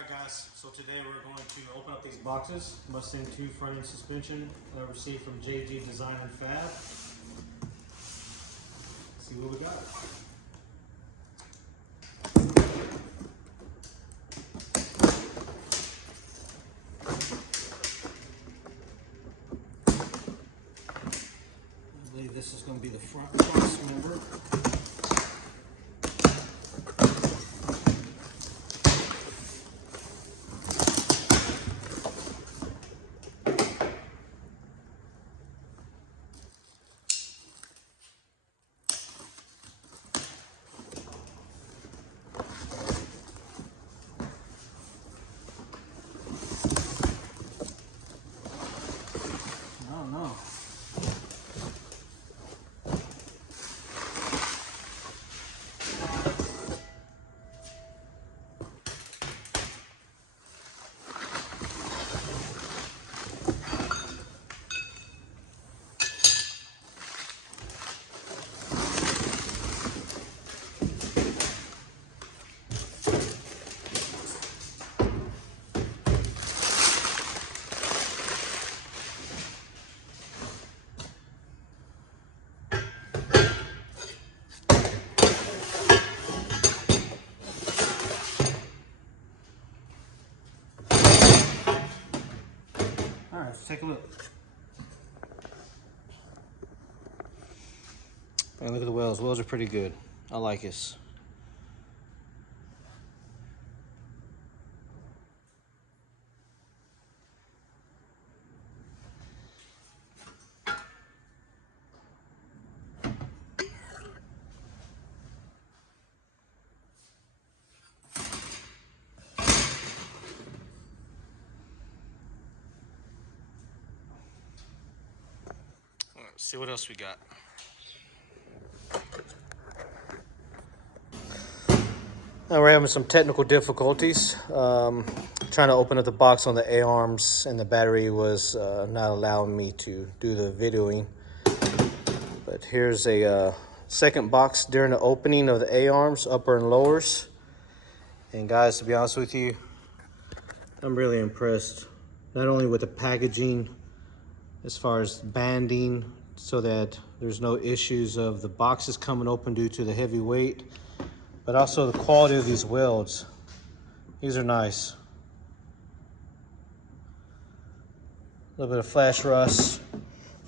Alright guys, so today we're going to open up these boxes. Mustang II front end suspension received from JG Design and Fab. See what we got. I believe this is going to be the front cross member. No. Alright, let's take a look. And look at the wheels. The wheels are pretty good. I like this. Let's see what else we got. Now we're having some technical difficulties. Trying to open up the box on the A-arms, and the battery was not allowing me to do the videoing. But here's a second box during the opening of the A-arms, upper and lowers. And guys, to be honest with you, I'm really impressed. Not only with the packaging, as far as banding, so that there's no issues of the boxes coming open due to the heavy weight, but also the quality of these welds. These are nice. A little bit of flash rust.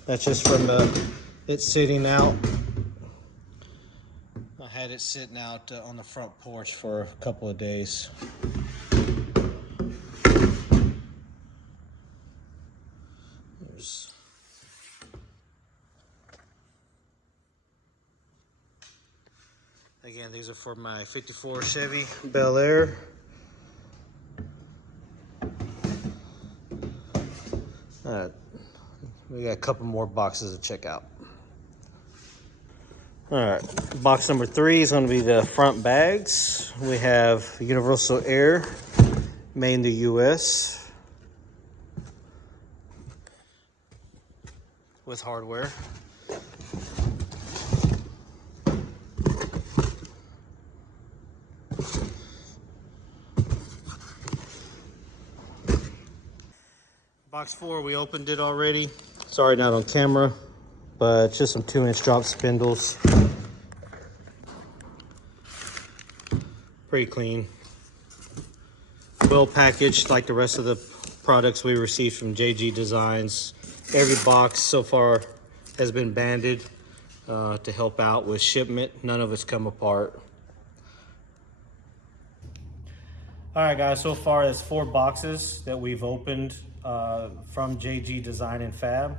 That's just from it sitting out. I had it sitting out on the front porch for a couple of days. Again, these are for my 54 Chevy Bel Air. We got a couple more boxes to check out. All right, box number 3 is going to be the front bags. We have Universal Air, made in the US, with hardware. Box 4, we opened it already. Sorry, not on camera, but it's just some 2-inch drop spindles. Pretty clean. Well packaged like the rest of the products we received from JG Designs. Every box so far has been banded to help out with shipment. None of it's come apart. All right, guys, so far that's 4 boxes that we've opened from JG Design and Fab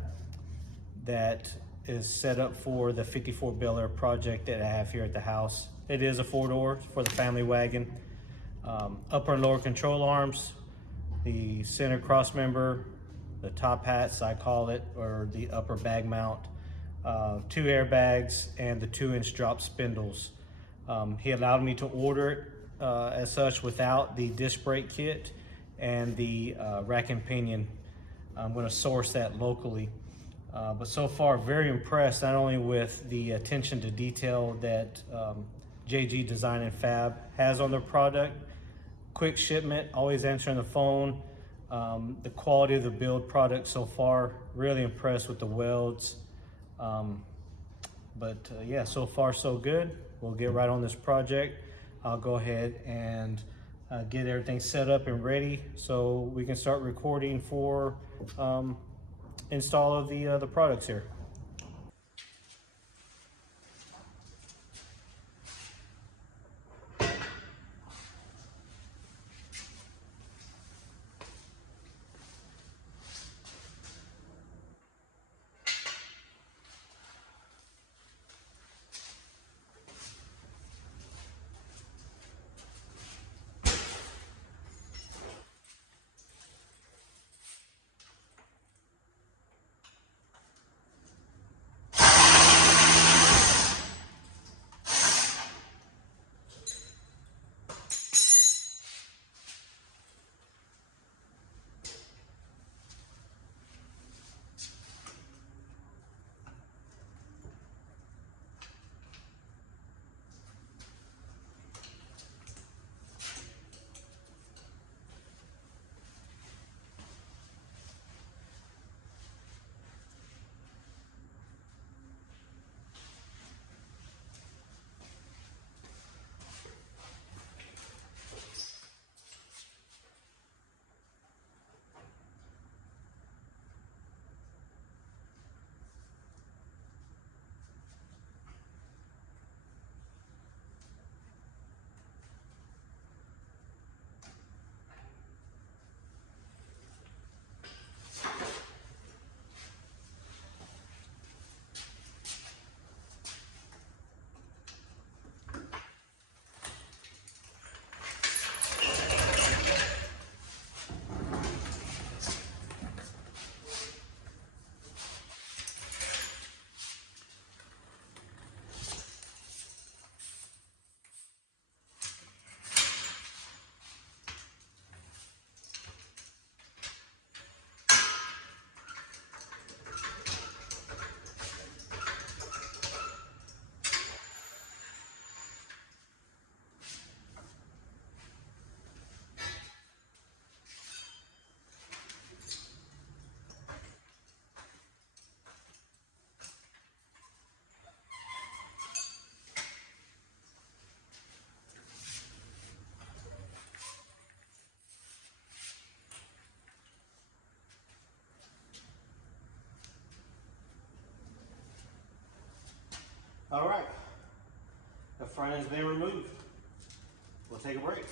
that is set up for the 54 Bel Air project that I have here at the house. It is a 4-door for the family wagon. Upper and lower control arms, the center cross member, the top hats I call it, or the upper bag mount, 2 airbags, and the 2-inch drop spindles. He allowed me to order it as such without the disc brake kit and the rack and pinion. I'm going to source that locally. But so far, very impressed, not only with the attention to detail that JG Design and Fab has on their product, quick shipment, always answering the phone. The quality of the build product so far, really impressed with the welds. Yeah, so far so good. We'll get right on this project. I'll go ahead and get everything set up and ready so we can start recording for install of the products here. All right, the front has been removed. We'll take a break.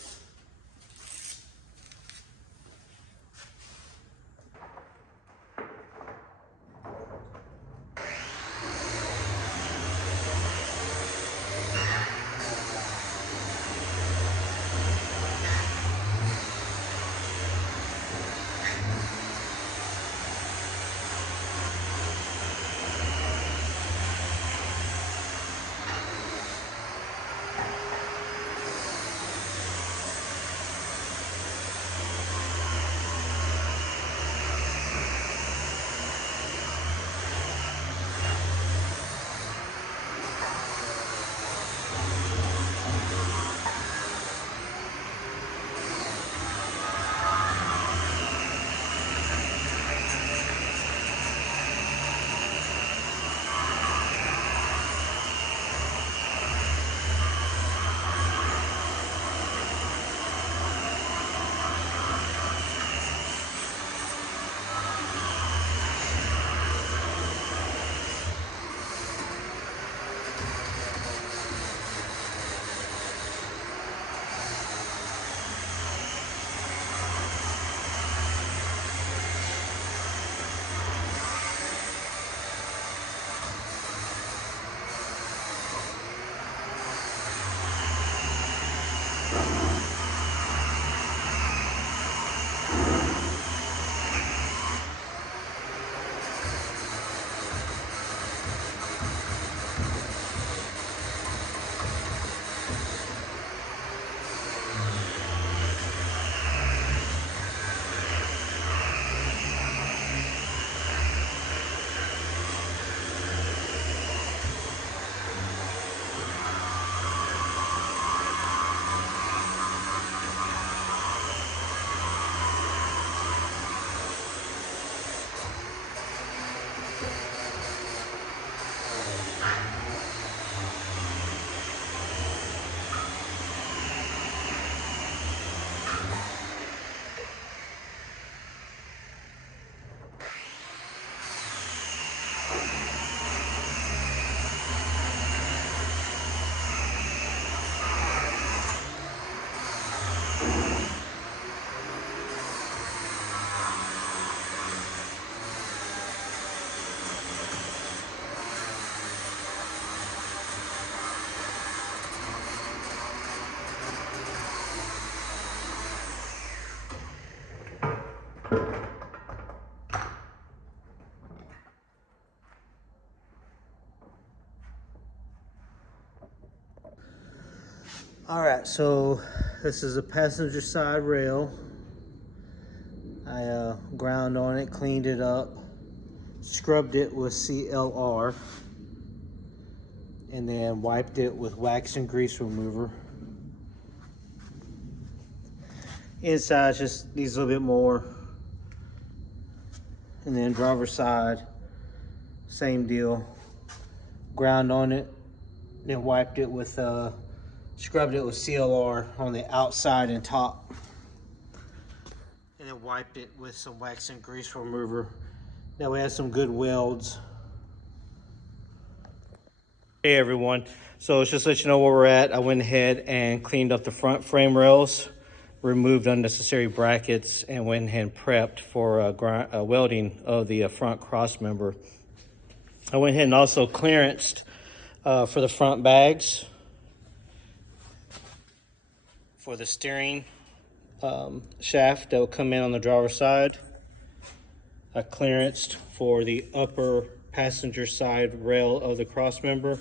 All right, so this is a passenger side rail. I ground on it, cleaned it up, scrubbed it with CLR, and then wiped it with wax and grease remover. Inside just needs a little bit more. And then driver's side, same deal. Ground on it, then wiped it with, scrubbed it with CLR on the outside and top. And then wiped it with some wax and grease remover. Now we have some good welds. Hey everyone, so just to let you know where we're at, I went ahead and cleaned up the front frame rails, removed unnecessary brackets, and went ahead and prepped for welding of the front cross member. I went ahead and also clearanced for the front bags, for the steering shaft that will come in on the driver's side. I clearanced for the upper passenger side rail of the cross member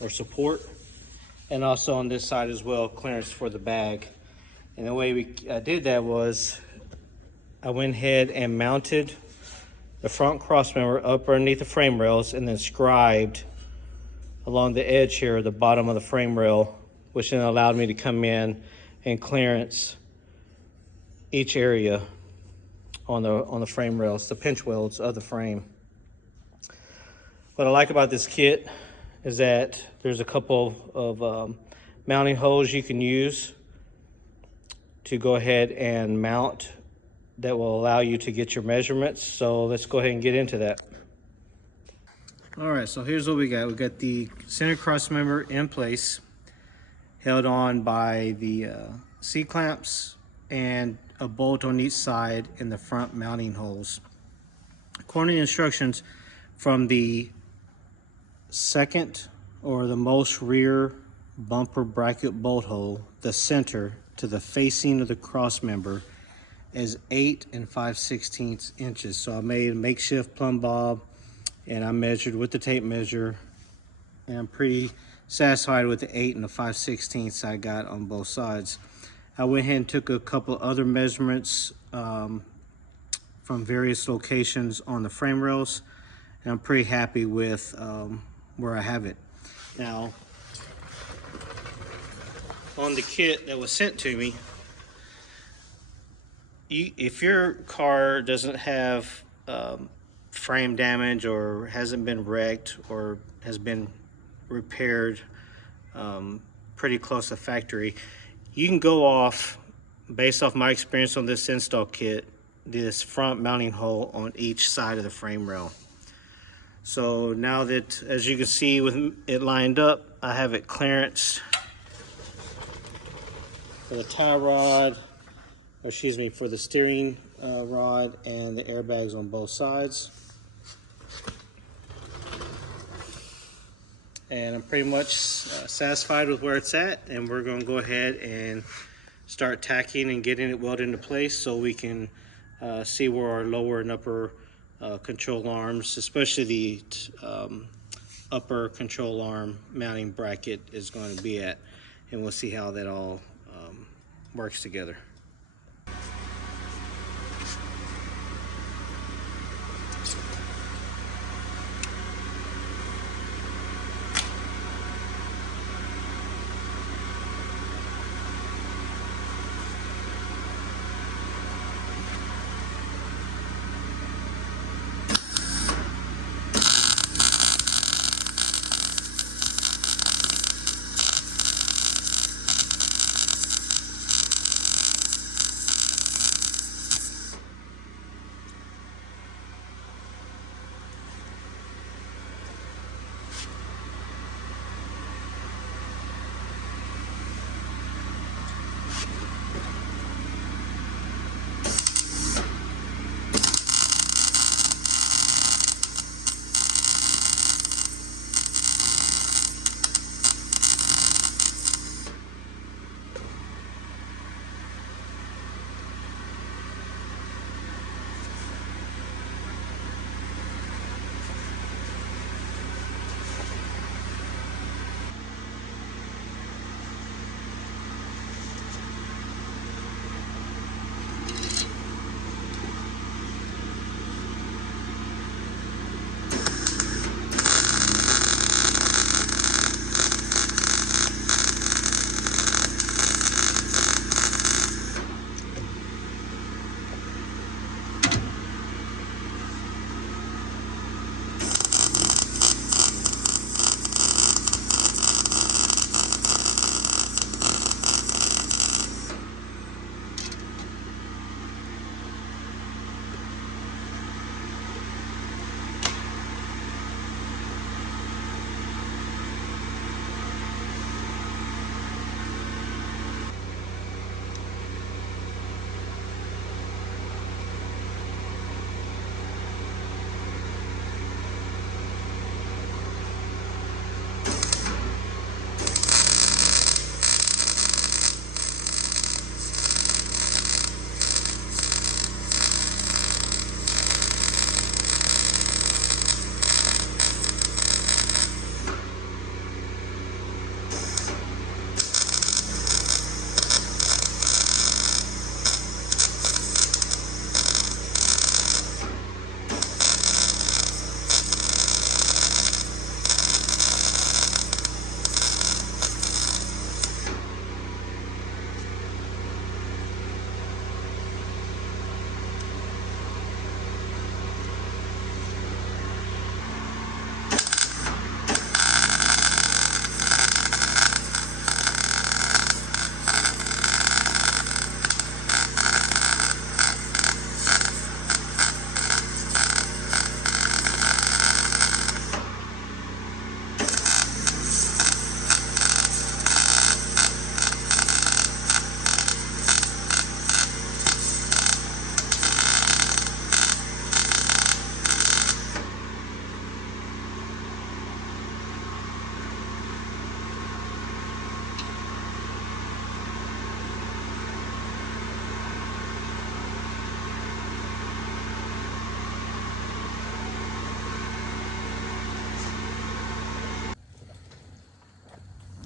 or support, and also on this side as well, clearance for the bag. And the way I did that was I went ahead and mounted the front cross member up underneath the frame rails and then scribed along the edge here, the bottom of the frame rail, which then allowed me to come in and clearance each area on the frame rails, the pinch welds of the frame. What I like about this kit is that there's a couple of mounting holes you can use to go ahead and mount that will allow you to get your measurements. So let's go ahead and get into that. All right, so here's what we got. We got the center cross member in place, held on by the C-clamps and a bolt on each side in the front mounting holes. According to the instructions, from the second or the most rear bumper bracket bolt hole, the center to the facing of the cross member is 8 5/16 inches. So I made a makeshift plumb bob and I measured with the tape measure, and I'm pretty satisfied with the 8 5/16 I got on both sides. I went ahead and took a couple other measurements from various locations on the frame rails, and I'm pretty happy with where I have it. Now, on the kit that was sent to me, if your car doesn't have frame damage or hasn't been wrecked or has been repaired pretty close to factory, you can go off, based off my experience on this install kit, this front mounting hole on each side of the frame rail. So now that, as you can see with it lined up, I have it clearanced for the tie rod, or excuse me, for the steering rod and the airbags on both sides. And I'm pretty much satisfied with where it's at, and we're going to go ahead and start tacking and getting it welded into place so we can see where our lower and upper control arms, especially the upper control arm mounting bracket, is going to be at, and we'll see how that all works together.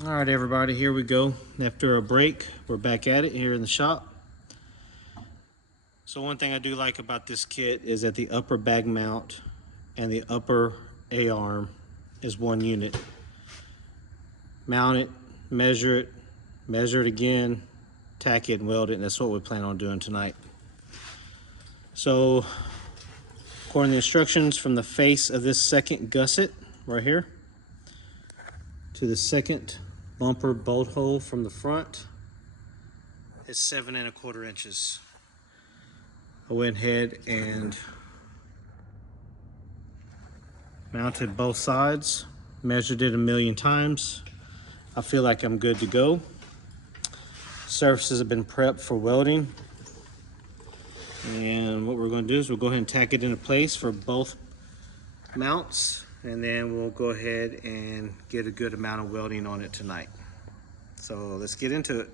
All right, everybody, here we go. After a break, we're back at it here in the shop. So one thing I do like about this kit is that the upper bag mount and the upper A-arm is one unit. Mount it, measure it again, tack it and weld it, and that's what we plan on doing tonight. So according to the instructions, from the face of this second gusset right here to the second bumper bolt hole from the front is 7 1/4 inches. I went ahead and mounted both sides, measured it a million times. I feel like I'm good to go. Surfaces have been prepped for welding. And what we're going to do is we'll go ahead and tack it into place for both mounts, and then we'll go ahead and get a good amount of welding on it tonight. So let's get into it.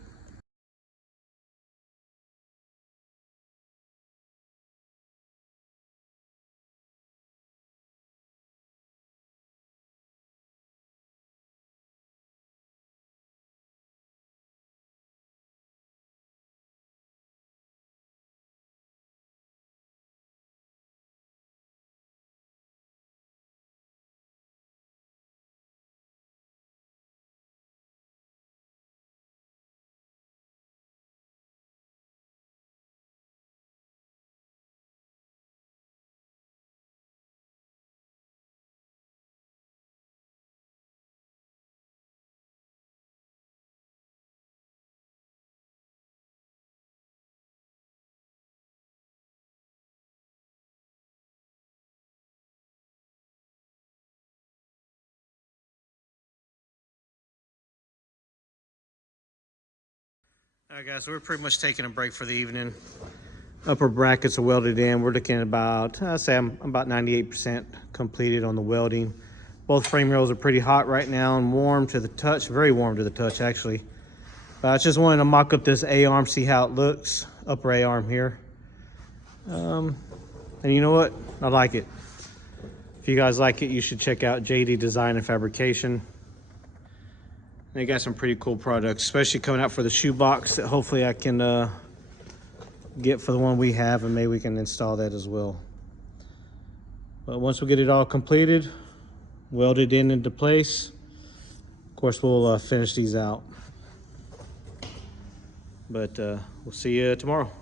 All right, guys, so we're pretty much taking a break for the evening. Upper brackets are welded in. We're looking at about, I'd say I'm about 98% completed on the welding. Both frame rails are pretty hot right now and warm to the touch, very warm to the touch actually. But I just wanted to mock up this A-arm, see how it looks, upper A-arm here. And you know what? I like it. If you guys like it, you should check out JG Design and Fabrication. They got some pretty cool products, especially coming out for the shoebox that hopefully I can get for the one we have, and maybe we can install that as well. But once we get it all completed, welded into place, of course we'll finish these out. But we'll see you tomorrow.